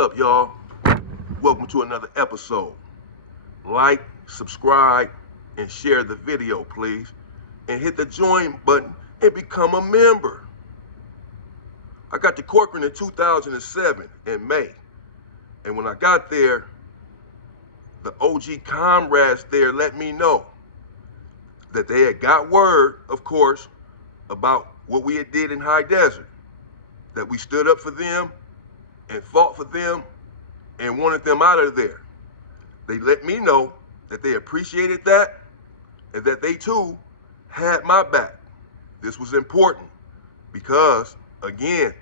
up, y'all? Welcome to another episode. Like, subscribe, and share the video, please. And hit the join button and become a member. I got to Corcoran in 2007 in May. And when I got there, the OG comrades there let me know that they had got word, of course, about what we had did in High Desert. That we stood up for them and fought for them and wanted them out of there. They let me know that they appreciated that and that they too had my back. This was important because, again,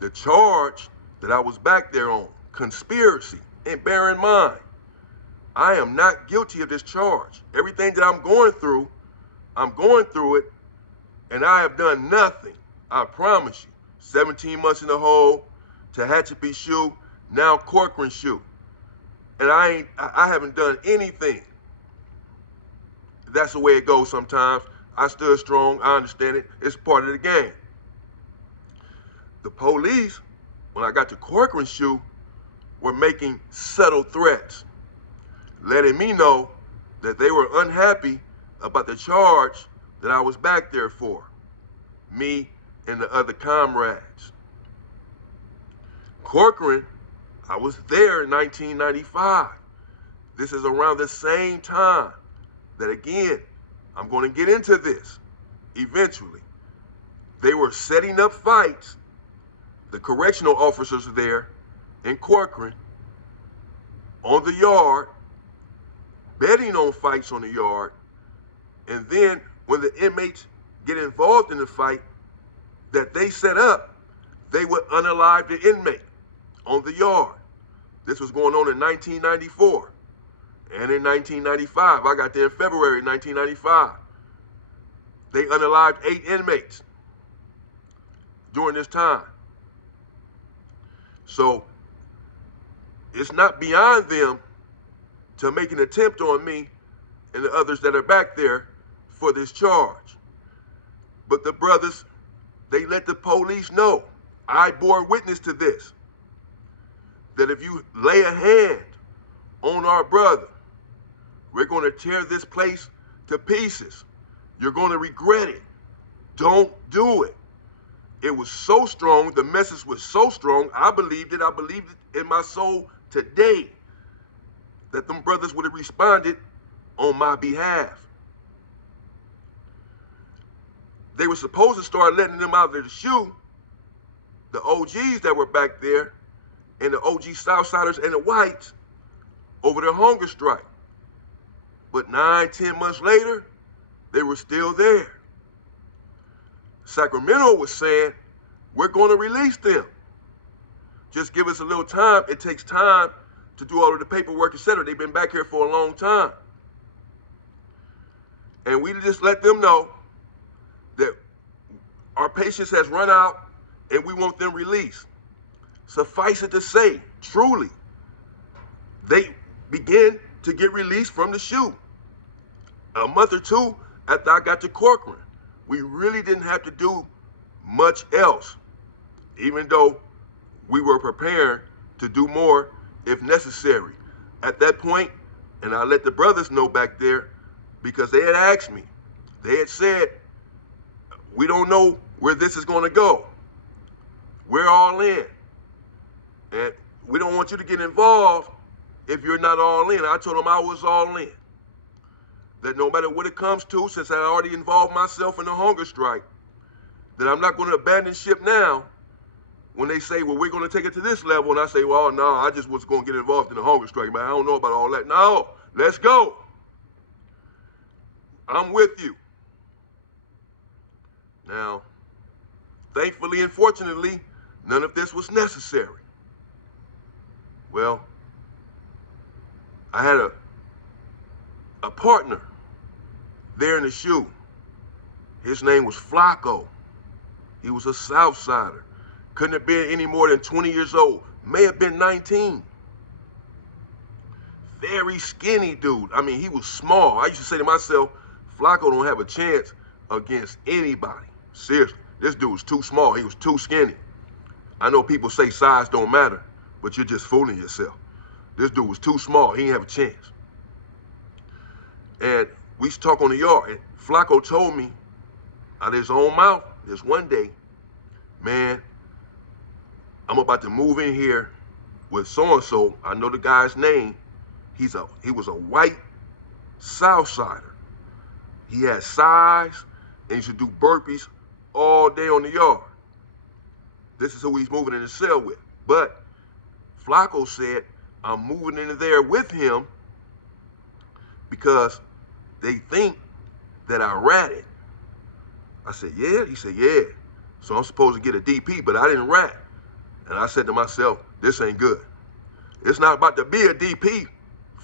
the charge that I was back there on, conspiracy, and bear in mind, I am not guilty of this charge. Everything that I'm going through it, and I have done nothing, I promise you. 17 months in the hole, Tehachapi shoe, now Corcoran shoe. And I haven't done anything. That's the way it goes sometimes. I stood strong, I understand it, it's part of the game. The police, when I got to Corcoran shoe, were making subtle threats, letting me know that they were unhappy about the charge that I was back there for, me and the other comrades. Corcoran, I was there in 1995. This is around the same time that, again, I'm going to get into this eventually. They were setting up fights, the correctional officers there in Corcoran, on the yard, betting on fights on the yard, and then when the inmates get involved in the fight that they set up, they would unalive the inmate on the yard. This was going on in 1994. And in 1995, I got there in February 1995. They unalived 8 inmates during this time. So it's not beyond them to make an attempt on me and the others that are back there for this charge. But the brothers, they let the police know, I bore witness to this, that if you lay a hand on our brother, we're going to tear this place to pieces. You're going to regret it. Don't do it. It was so strong, the message was so strong, I believed it in my soul today, that them brothers would have responded on my behalf. They were supposed to start letting them out of the shoe, the OGs that were back there, and the OG Southsiders and the whites, over their hunger strike. But 9-10 months later, they were still there. Sacramento was saying, we're going to release them. Just give us a little time. It takes time to do all of the paperwork, etc. They've been back here for a long time. And we just let them know that our patience has run out and we want them released. Suffice it to say, truly, they began to get released from the shoe. A month or two after I got to Corcoran, we really didn't have to do much else, even though we were prepared to do more if necessary. At that point, and I let the brothers know back there, because they had asked me, they had said, we don't know where this is going to go. We're all in. And we don't want you to get involved if you're not all in. I told them I was all in. That no matter what it comes to, since I already involved myself in the hunger strike, that I'm not going to abandon ship now when they say, well, we're going to take it to this level. And I say, well, no, I just was going to get involved in the hunger strike, man. I don't know about all that. No, let's go. I'm with you. Now, thankfully and fortunately, none of this was necessary. Well, I had a partner there in the shoe. His name was Flaco. He was a Southsider. Couldn't have been any more than 20 years old. May have been 19. Very skinny dude. I mean, he was small. I used to say to myself, Flaco don't have a chance against anybody. Seriously, this dude was too small. He was too skinny. I know people say size don't matter, but you're just fooling yourself. This dude was too small. He didn't have a chance. And we used to talk on the yard, and Flaco told me out of his own mouth, this one day, man, I'm about to move in here with so-and-so. I know the guy's name. He was a white Southsider. He had size, and he used to do burpees all day on the yard. This is who he's moving in the cell with. But Flaco said, I'm moving into there with him because they think that I ratted. I said, yeah? He said, yeah. So I'm supposed to get a DP, but I didn't rat. And I said to myself, this ain't good. It's not about to be a DP,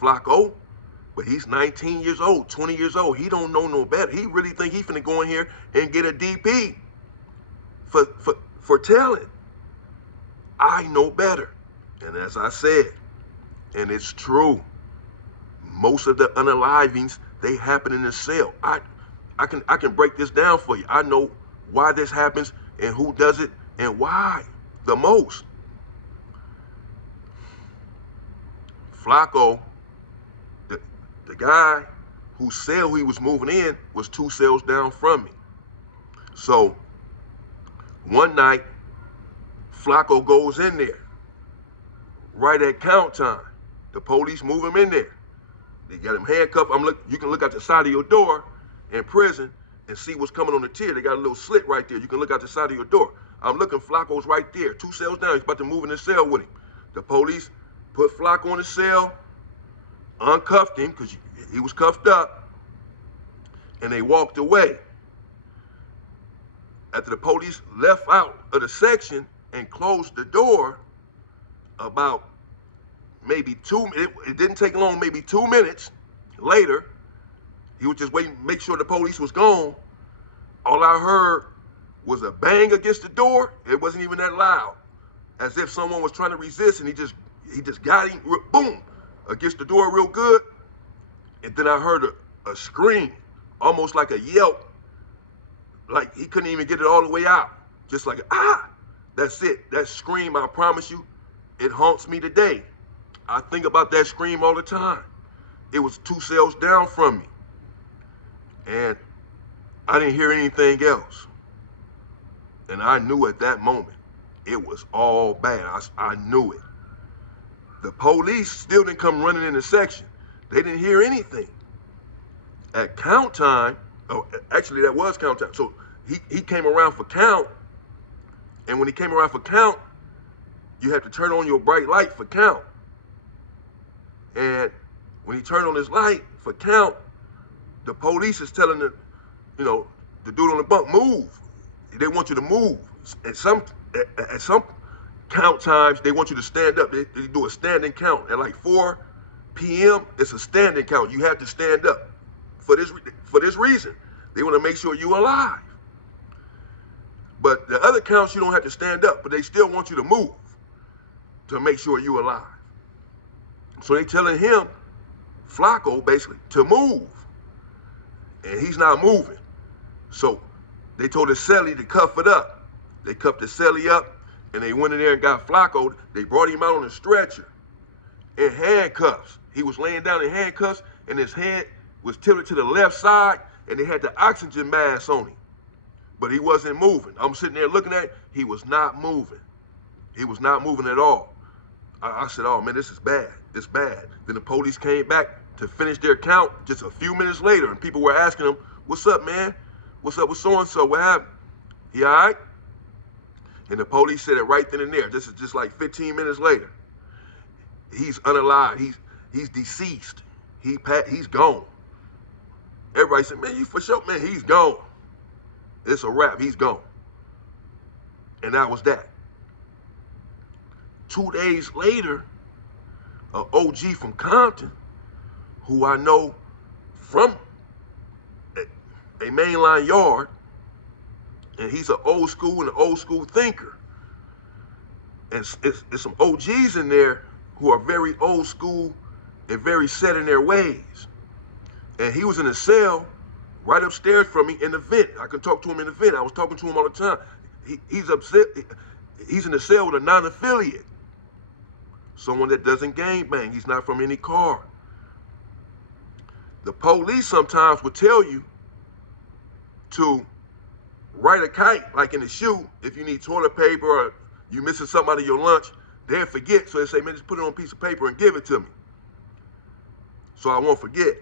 Flaco. But he's 19 years old, 20 years old. He don't know no better. He really think he finna go in here and get a DP for telling. I know better. And as I said, and it's true, most of the unalivings, they happen in the cell. I can break this down for you. I know why this happens and who does it and why the most. Flaco, the guy whose cell he was moving in was 2 cells down from me. So one night, Flaco goes in there right at count time. The police move him in there. They got him handcuffed. You can look out the side of your door in prison and see what's coming on the tier. They got a little slit right there. You can look out the side of your door. I'm looking, Flaco's right there, 2 cells down. He's about to move in the cell with him. The police put Flaco in the cell, uncuffed him because he was cuffed up, and they walked away. After the police left out of the section and closed the door, about maybe it didn't take long, maybe 2 minutes later, he was just waiting to make sure the police was gone. All I heard was a bang against the door. It wasn't even that loud, as if someone was trying to resist, and he just got him, boom, against the door real good. And then I heard a scream, almost like a yelp, like he couldn't even get it all the way out. Just like, ah, that's it. That scream, I promise you, it haunts me today. I think about that scream all the time. It was 2 cells down from me. And I didn't hear anything else. And I knew at that moment, it was all bad. I knew it. The police still didn't come running in the section. They didn't hear anything. At count time, actually that was count time. So he came around for count, and when he came around for count, you had to turn on your bright light for count. And when he turned on his light for count, the police is telling the dude on the bunk, move. They want you to move. At some count times, they want you to stand up. They do a standing count. At like 4 p.m., it's a standing count. You have to stand up for this reason. They want to make sure you're alive. But the other counts, you don't have to stand up, but they still want you to move to make sure you're alive. So they telling him, Flaco, basically, to move. And he's not moving. So they told the cellie to cuff it up. They cuffed the cellie up, and they went in there and got Flaco. They brought him out on a stretcher in handcuffs. He was laying down in handcuffs, and his head was tilted to the left side, and they had the oxygen mask on him. But he wasn't moving. I'm sitting there looking at it. He was not moving. He was not moving at all. I said, oh, man, this is bad. It's bad. Then the police came back to finish their count just a few minutes later, and people were asking him, what's up, man? What's up with so-and-so? What happened? He all right? And the police said it right then and there. This is just like 15 minutes later. He's unalive. He's deceased. He's gone. Everybody said, man, you for sure, man, he's gone. It's a wrap. He's gone. And that was that. 2 days later, an OG from Compton, who I know from a mainline yard, and he's an old school thinker. And it's some OGs in there who are very old school and very set in their ways. And he was in a cell right upstairs from me in the vent. I can talk to him in the vent. I was talking to him all the time. He's upset. He's in a cell with a non-affiliate. someone that doesn't gangbang. He's not from any car. The police sometimes will tell you to write a kite, like in the shoe, if you need toilet paper or you missing something out of your lunch, they'll forget. So they say, man, just put it on a piece of paper and give it to me, so I won't forget.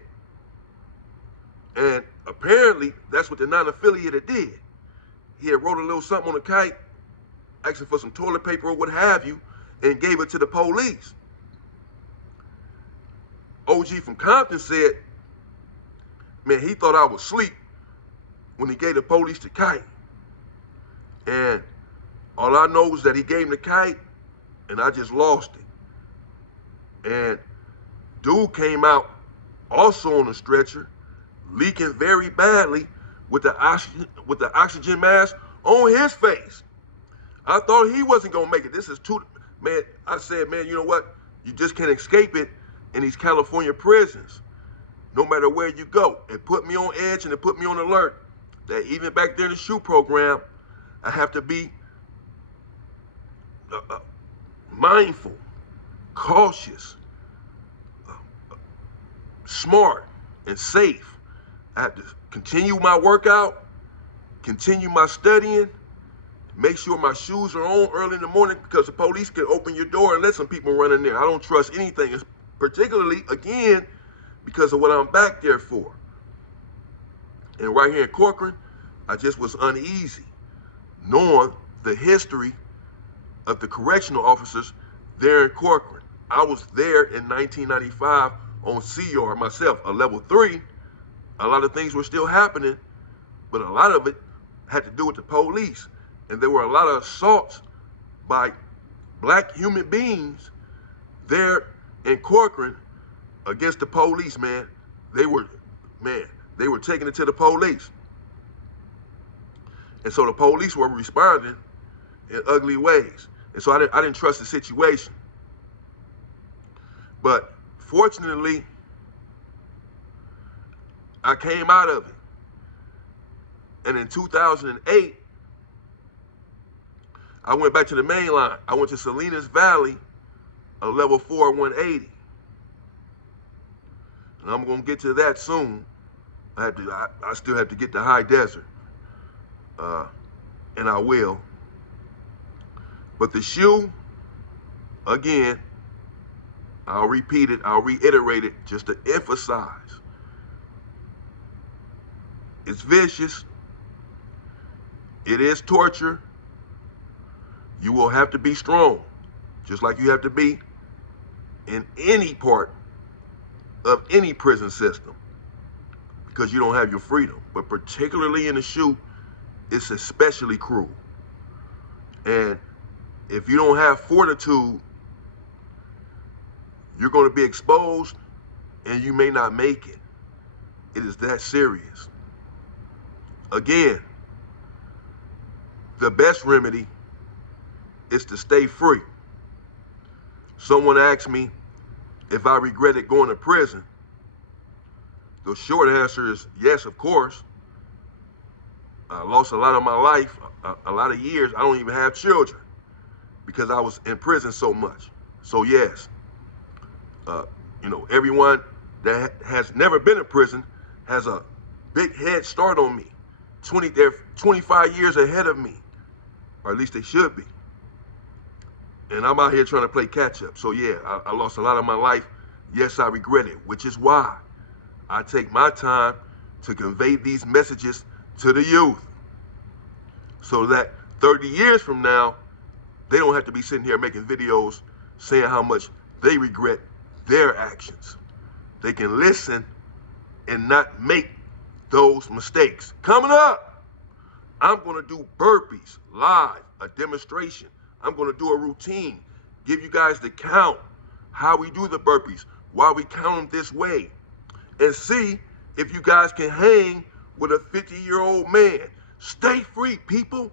And apparently, that's what the non-affiliated did. He had wrote a little something on the kite, asking for some toilet paper or what have you, and gave it to the police. OG from Compton said, man, he thought I was asleep when he gave the police the kite. And all I know is that he gave him the kite, and I just lost it. And dude came out also on a stretcher, leaking very badly with the oxygen mask on his face. I thought he wasn't gonna make it. This is too, man, I said, man, you know what? You just can't escape it in these California prisons, no matter where you go. It put me on edge and it put me on alert that even back there in the SHU program, I have to be mindful, cautious, smart, and safe. I have to continue my workout, continue my studying, make sure my shoes are on early in the morning, because the police can open your door and let some people run in there. I don't trust anything, particularly, again, because of what I'm back there for. And right here in Corcoran, I just was uneasy knowing the history of the correctional officers there in Corcoran. I was there in 1995 on CR myself, a level 3. A lot of things were still happening, but a lot of it had to do with the police. And there were a lot of assaults by black human beings there in Corcoran against the police, man. They were taking it to the police. And so the police were responding in ugly ways. And so I didn't trust the situation. But fortunately, I came out of it. And in 2008, I went back to the main line. I went to Salinas Valley, a level 4 180. And I'm gonna get to that soon. I still have to get to high desert. And I will. But the SHU, again, I'll repeat it, I'll reiterate it just to emphasize. It's vicious. It is torture. You will have to be strong, just like you have to be in any part of any prison system, because you don't have your freedom. But particularly in the SHU, it's especially cruel. And if you don't have fortitude, you're going to be exposed and you may not make it. It is that serious. Again, the best remedy is to stay free. Someone asked me if I regretted going to prison. The short answer is yes, of course. I lost a lot of my life, a lot of years. I don't even have children because I was in prison so much. So yes, you know, everyone that has never been in prison has a big head start on me. They're 25 years ahead of me, or at least they should be. And I'm out here trying to play catch up. So yeah, I lost a lot of my life. Yes, I regret it, which is why I take my time to convey these messages to the youth, so that 30 years from now, they don't have to be sitting here making videos saying how much they regret their actions. They can listen and not make those mistakes. Coming up, I'm gonna do burpees live, a demonstration. I'm gonna do a routine, give you guys the count, how we do the burpees, why we count them this way, and see if you guys can hang with a 50-year-old man. Stay free, people.